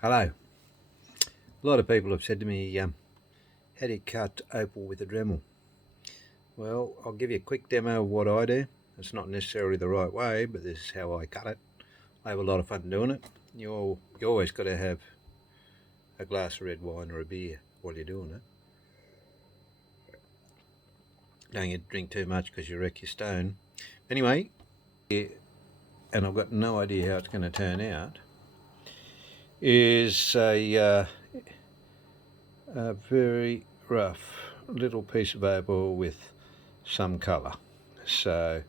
Hello. A lot of people have said to me, how do you cut opal with a Dremel? Well, I'll give you a quick demo of what I do. It's not necessarily the right way, but this is how I cut it. I have a lot of fun doing it. You always got to have a glass of red wine or a beer while you're doing it. Don't get to drink too much because you wreck your stone. Anyway, and I've got no idea how it's going to turn out, is a very rough little piece of opal with some colour. So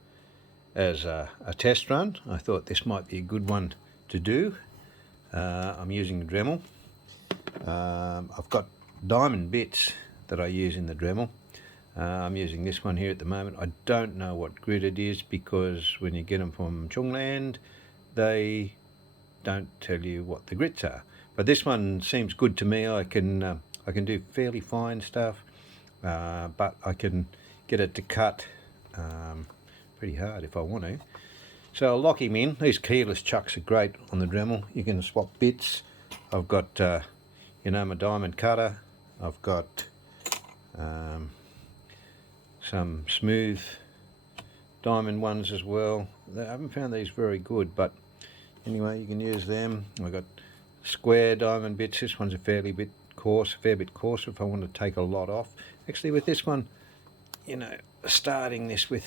as a test run, I thought this might be a good one to do. I'm using the Dremel. I've got diamond bits that I use in the Dremel. I'm using this one here at the moment. I don't know what grit it is because when you get them from Chungland, they don't tell you what the grits are. But this one seems good to me. I can do fairly fine stuff, but I can get it to cut pretty hard if I want to. So I'll lock him in. These keyless chucks are great on the Dremel. You can swap bits. I've got my diamond cutter. I've got some smooth diamond ones as well. I haven't found these very good, but anyway, you can use them. I've got square diamond bits. This one's a fair bit coarser if I want to take a lot off. Actually, with this one, starting this with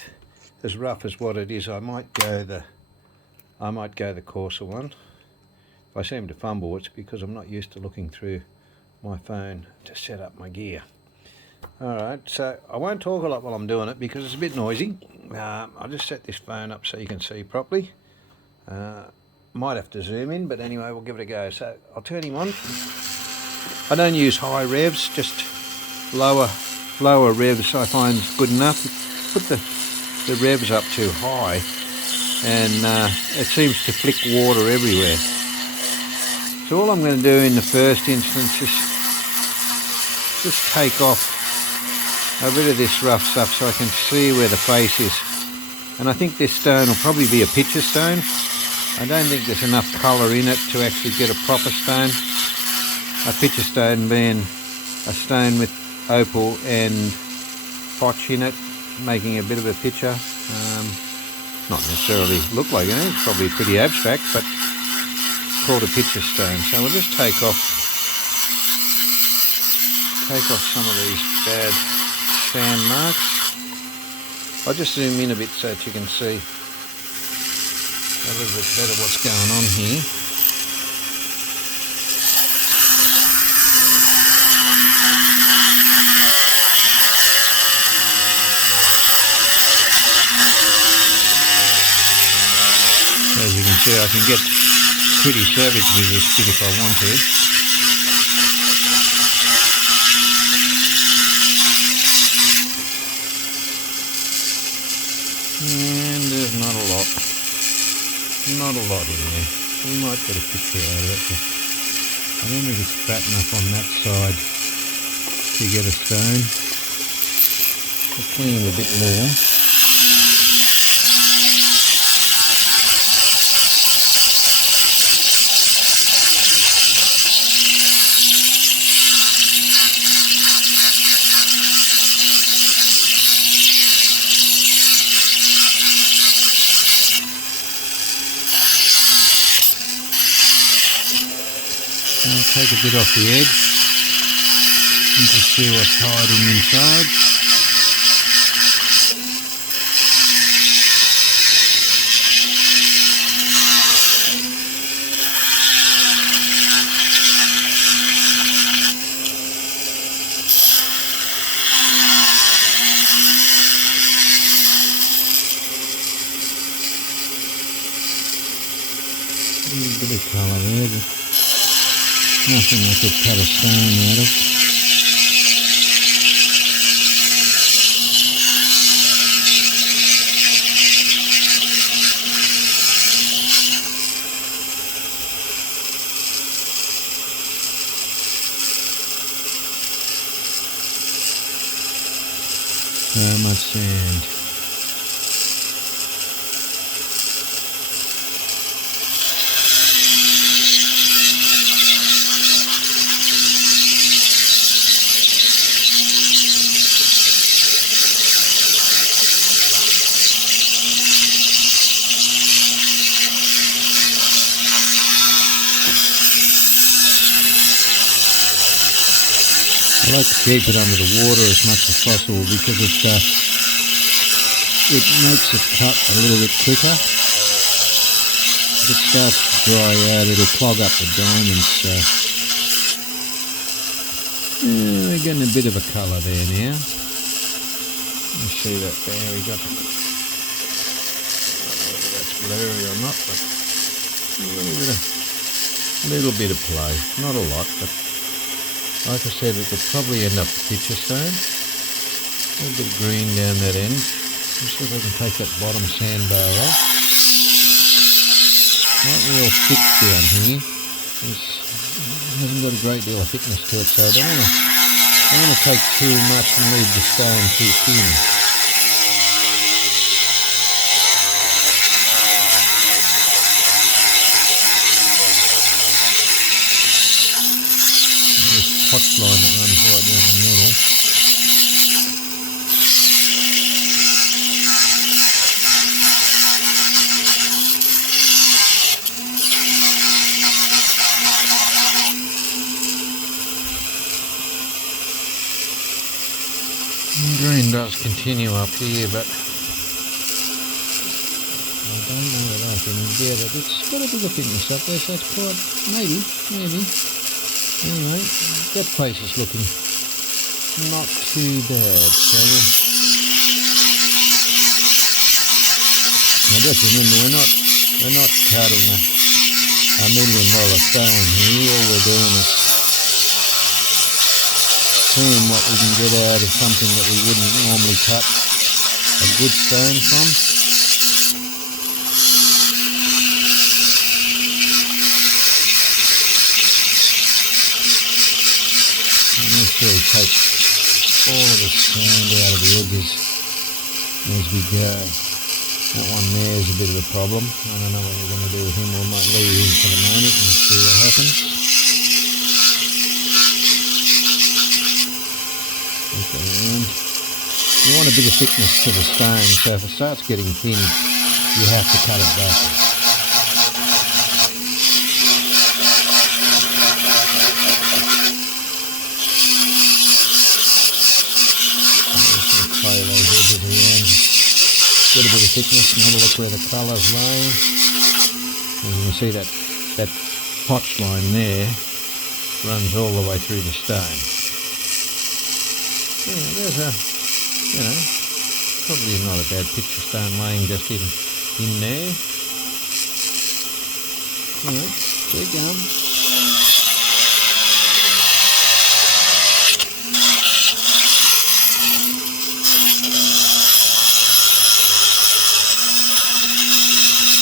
as rough as what it is, I might go the coarser one. If I seem to fumble, it's because I'm not used to looking through my phone to set up my gear. Alright, so I won't talk a lot while I'm doing it because it's a bit noisy. I'll just set this phone up so you can see properly. Might have to zoom in, but anyway, we'll give it a go. So I'll turn him on. I don't use high revs, just lower revs I find good enough. Put the revs up too high and it seems to flick water everywhere. So all I'm going to do in the first instance is just take off a bit of this rough stuff so I can see where the face is. And I think this stone will probably be a picture stone. I don't think there's enough colour in it to actually get a proper stone. A picture stone being a stone with opal and potch in it, making a bit of a picture. Not necessarily look like it, it's probably pretty abstract, but it's called a picture stone. So we'll just take off some of these bad sand marks. I'll just zoom in a bit so that you can see a little bit better what's going on here. As you can see, I can get pretty savage with this stick if I want to. And there's not a lot in there. We might get a picture out of it. I don't think it's fat enough on that side to get a stone. I'll clean a bit more. I'll take a bit off the edge and just see what's hiding inside. A bit of colour there, but nothing I could cut a stone out of. So much sand. like to keep it under the water as much as possible because it makes it cut a little bit quicker. If it starts to dry out, it'll clog up the diamonds. We're getting a bit of a colour there now. You see that there? We got. I don't know whether that's blurry or not, but a little bit of play. Not a lot, but like I said, it could probably end up a picture stone. A little bit of green down that end. Let's see if I can take that bottom sandbar off. Not real thick down here. It hasn't got a great deal of thickness to it, so I don't want to take too much and leave the stone too thin. This pot line that runs right down the middle. Green does continue up here, but I don't know that I can get it. It's got a bit of thickness up there, so it's quite, maybe. Anyway, that face is looking not too bad, so now just remember, we're not cutting a $1 million stone here. All we're doing is seeing what we can get out of something that we wouldn't normally cut a good stone from. And make sure we take all of the sand out of the edges as we go. That one there is a bit of a problem. I don't know what we're going to do with him. We might leave him for the moment and see what happens. Around. You want a bit of thickness to the stone, so if it starts getting thin, you have to cut it back. Just going to play those edges around. Get a bit of thickness and have a look where the colour's laying. As you can see, that potch line there runs all the way through the stone. Yeah, there's probably not a bad picture stone laying just in there. Alright, keep going.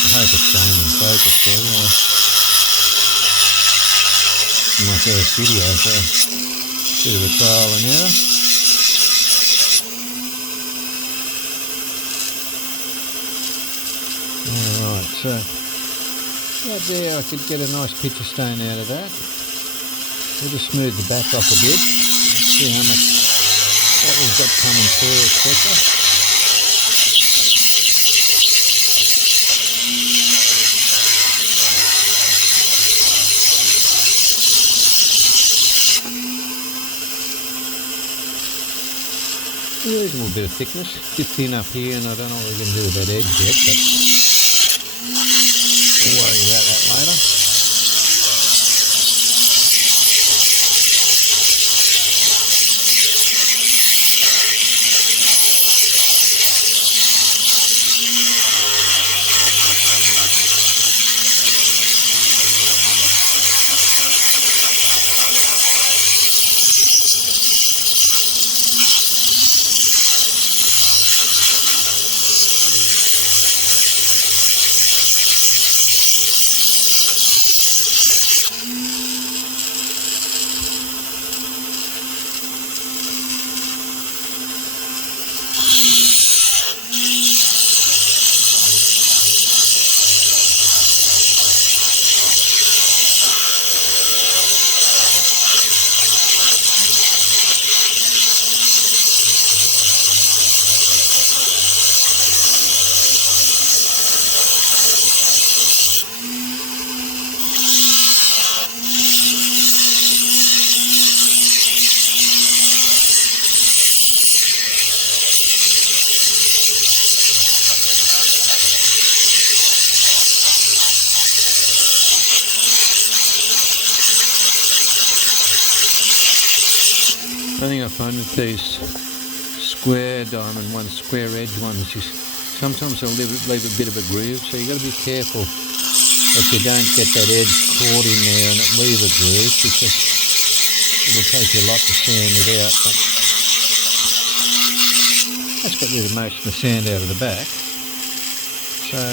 I hope it's staying in focus for you. My first video, so a bit of a trial and error. Alright, so right there I could get a nice picture stone out of that. We'll just smooth the back off a bit, see how much what we've got coming through, etc. A reasonable bit of thickness, a bit thin up here, and I don't know what we're going to do with that edge yet, but we'll worry about that later. The thing I find with these square diamond ones, square edge ones, is sometimes they'll leave a bit of a groove, so you've got to be careful that you don't get that edge caught in there and it leave a groove, because it'll take you a lot to sand it out. But that's got rid of most of the sand out of the back, so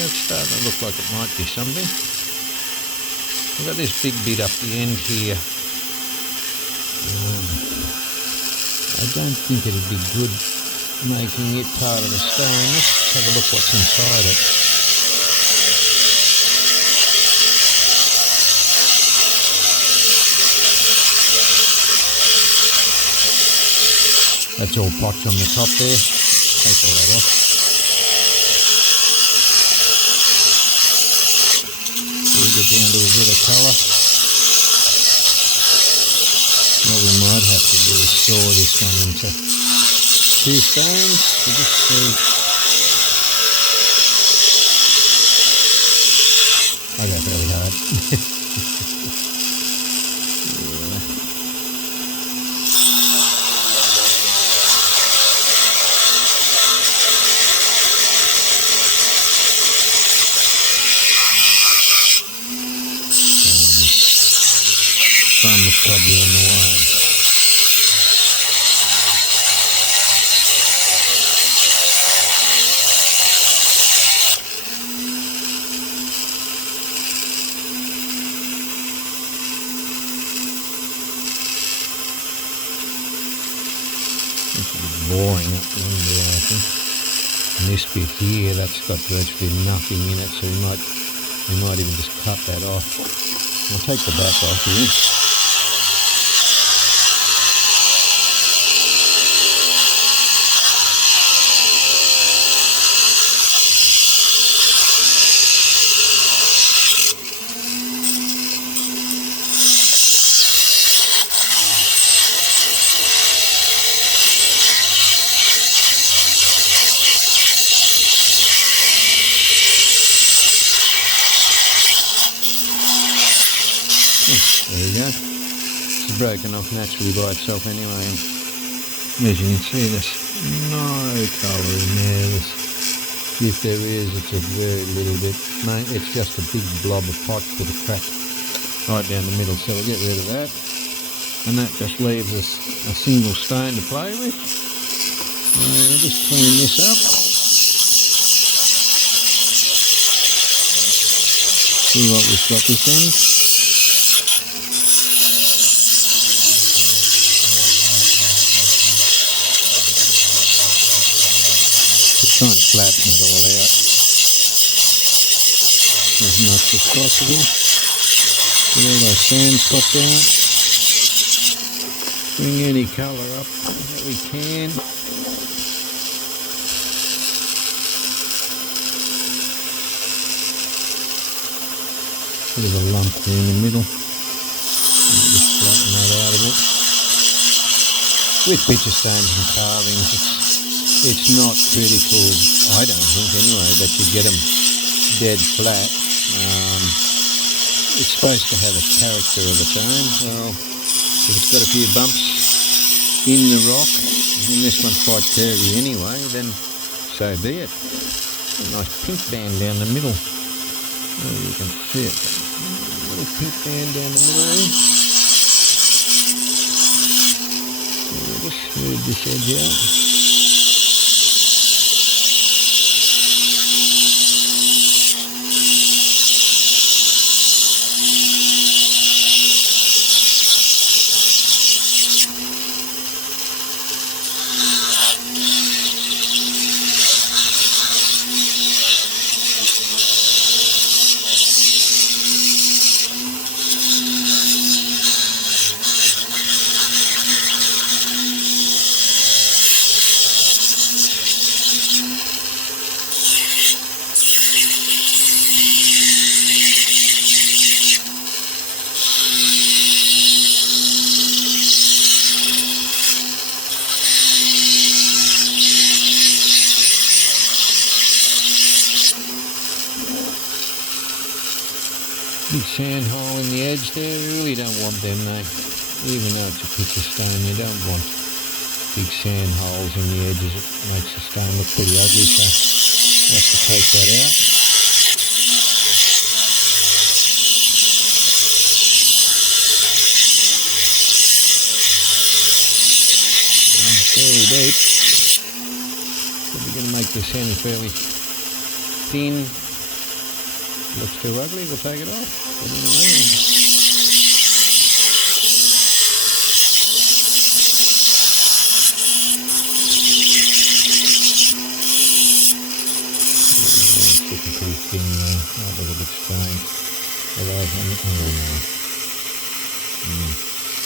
it's starting to look like it might be something. I've got this big bit up the end here. I don't think it'd be good making it part of the stone. Let's have a look what's inside it. That's all potch on the top there. Take all that off. We'll get down to a bit of colour. What we might have to do is saw this one into 2 stones to just see. I go very hard. Thumb is probably in the way. It's a bit boring up the end there, I think. And this bit here, that's got virtually nothing in it, so we might even just cut that off. I'll take the back off here. There you go. It's broken off naturally by itself anyway. As you can see, there's no colour in there. If there is, it's a very little bit. Mate, it's just a big blob of potch with a crack right down the middle. So we'll get rid of that. And that just leaves us a single stone to play with. We'll just clean this up. See what we've got this end. Trying to flatten it all out as much as possible. Get all those sand spots out. Bring any colour up that we can. Bit of a lump there in the middle. Just flatten that out a bit. With picture stones and carvings, it's not critical, I don't think anyway, that you get them dead flat. It's supposed to have a character of its own. Well, if it's got a few bumps in the rock, and this one's quite curvy anyway, then so be it. A nice pink band down the middle. Oh, you can see it. A little pink band down the middle there. We'll just smooth this edge out. Big sand hole in the edge there, really don't want them, mate. even though it's a picture stone, you don't want big sand holes in the edges. It makes the stone look pretty ugly, so you have to take that out. Fairly deep. Probably going to make this end fairly thin. Looks too ugly, we'll take it off. Put it in the oven. It's pretty thin there. Might look a bit strange. Although,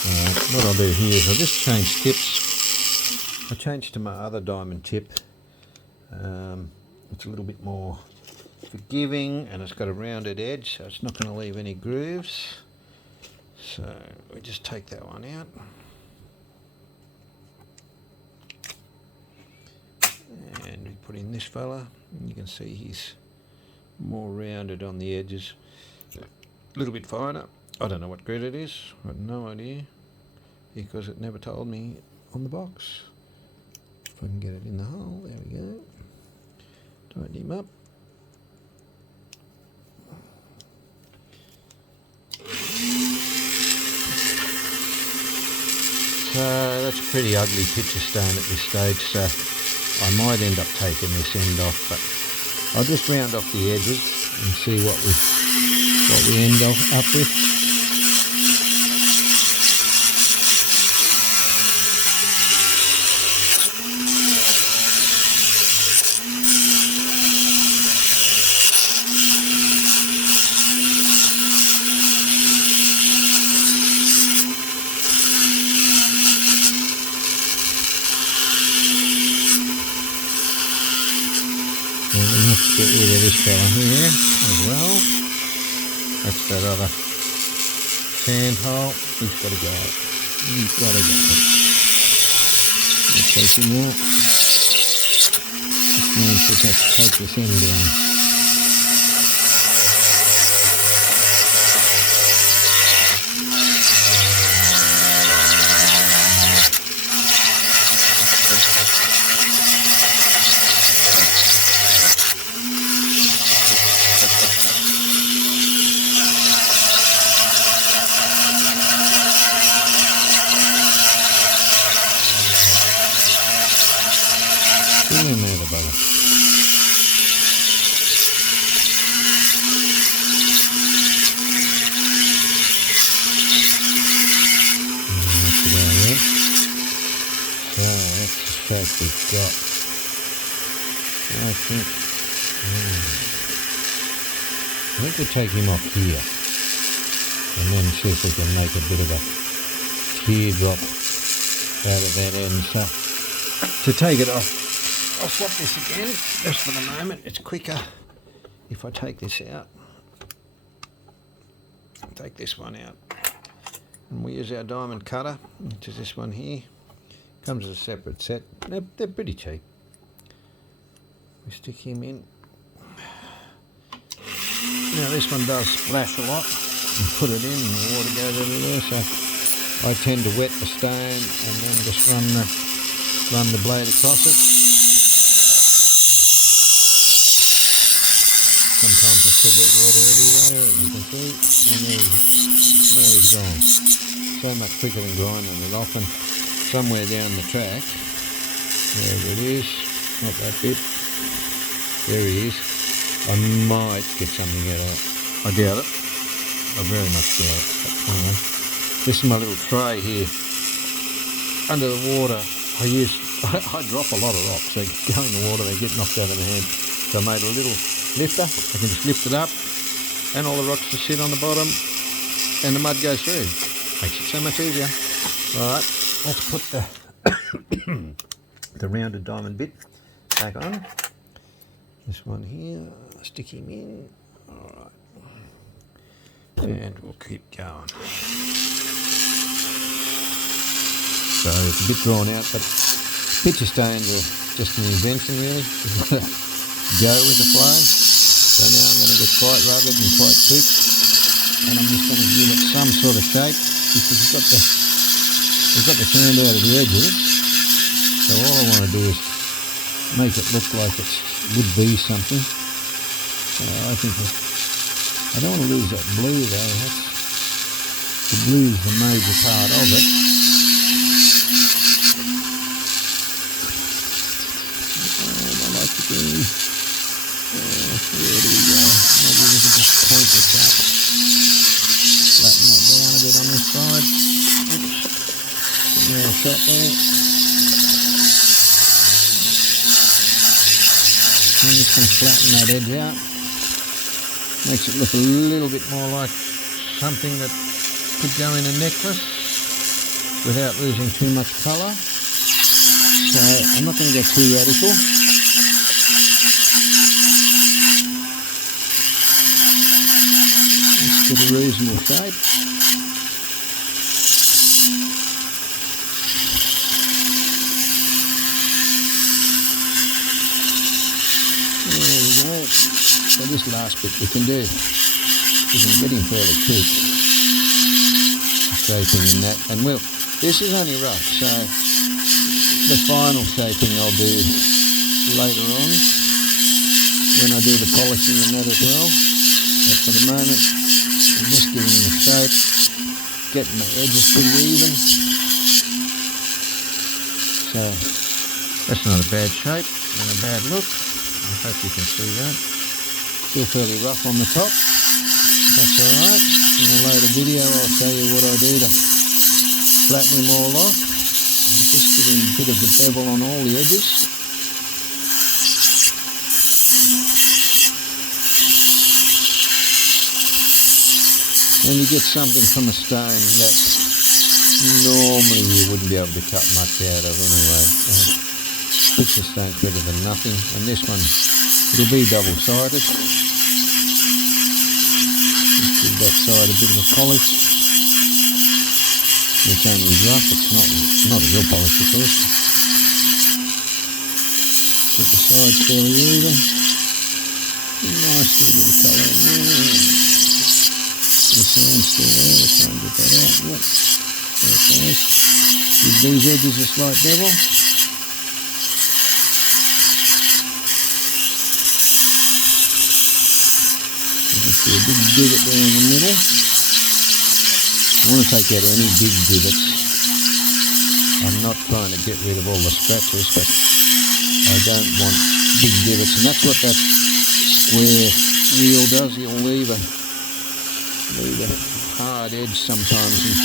Alright, what I'll do here is I'll just change tips. I changed to my other diamond tip. It's a little bit more forgiving and it's got a rounded edge, so it's not going to leave any grooves. So we just take that one out. And we put in this fella. You can see he's more rounded on the edges. A little bit finer. I don't know what grade it is. I've no idea because it never told me on the box. If I can get it in the hole, there we go. Tighten him up. So that's a pretty ugly picture stone at this stage, so I might end up taking this end off, but I'll just round off the edges and see what we end up with. And we have to get rid of this fella here as well. That's that other sand hole. He's got to go. He's got to go. I'll take him out. This means we have to take this end down. Give me a minute, brother. That's about it. So that's the shape we've got. I think we'll take him off here and then see if we can make a bit of a teardrop out of that end. So to take it off, I'll swap this again, just for the moment. It's quicker if I take this out. Take this one out. And we use our diamond cutter, which is this one here. Comes as a separate set. They're pretty cheap. We stick him in. Now this one does splash a lot. And put it in and the water goes everywhere, so I tend to wet the stone and then just run the blade across it. Sometimes I still get water everywhere, as you can see, and there he's gone. So much quicker than grinding it. Often somewhere down the track, there it is, not that bit, there he is. I might get something out of it. I doubt it. I very much doubt it. But hang on. This is my little tray here. Under the water, I drop a lot of rocks. They go in the water, they get knocked out of my hand. So I made a little lifter. I can just lift it up and all the rocks just sit on the bottom and the mud goes through. Makes it so much easier. Alright, let's put the rounded diamond bit back on. This one here, stick him in. Alright. And we'll keep going. So it's a bit drawn out, but picture stones are just an invention really. Go with the flow. So now I'm going to get quite rugged and quite thick, and I'm just going to give it some sort of shape because you've got the we've got the sand out of the edges, so all I want to do is make it look like it would be something. So I think I don't want to lose that blue though. The blue is the major part of it. I like the green. Where do we go? Maybe we can just point this up. Flatten that down a bit on this side. Oops. Get a shot there. I'm just going to flatten that edge out. Makes it look a little bit more like something that could go in a necklace without losing too much colour. So I'm not going to go too radical. Let's get a reasonable shape. So this last bit we can do, we can get him fairly quick, shaping in that, and this is only rough, so the final shaping I'll do later on, when I do the polishing and that as well, but for the moment I'm just giving him a shape, getting the edges pretty even, so that's not a bad shape and a bad look. I hope you can see that. Still fairly rough on the top. That's alright. In a later video I'll show you what I do to flatten him all off. Just give him a bit of the bevel on all the edges. When you get something from a stone that normally you wouldn't be able to cut much out of anyway. Picture stone's better than nothing, and this one, it'll be double-sided. Let's give that side a bit of a polish. It's only rough, it's not a real polish of course. Get the sides fairly even. Nice little bit of colour in there. The sand's still there, let's try and get that out. Yep, there it goes. Give these edges a slight bevel. A big divot there in the middle. I want to take out any big divots. I'm not trying to get rid of all the scratches, but I don't want big divots, and that's what that square wheel does. You'll leave a hard edge sometimes, and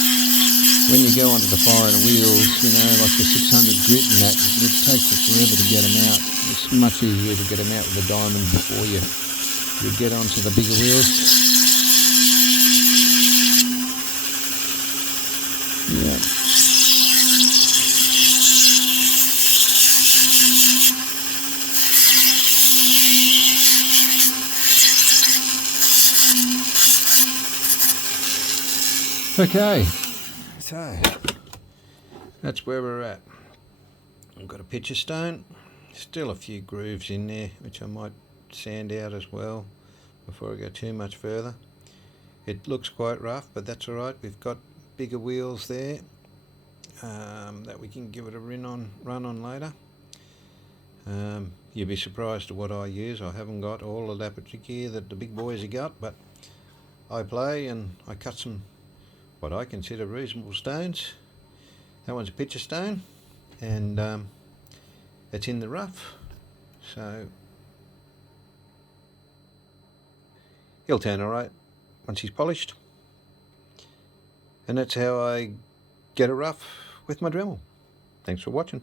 when you go onto the fire and the wheels, you know, like the 600 grit and that, it takes it forever to get them out. It's much easier to get them out with a diamond before you get onto the bigger wheels. Yeah. Okay, so that's where we're at. I've got a picture stone, still a few grooves in there which I might sand out as well before I go too much further. It looks quite rough, but that's alright. We've got bigger wheels there that we can give it a run on later. You'd be surprised at what I use. I haven't got all the laboratory gear that the big boys have got, but I play and I cut some what I consider reasonable stones. That one's a picture stone, and it's in the rough, so he'll turn alright once he's polished. And that's how I get a rough with my Dremil. Thanks for watching.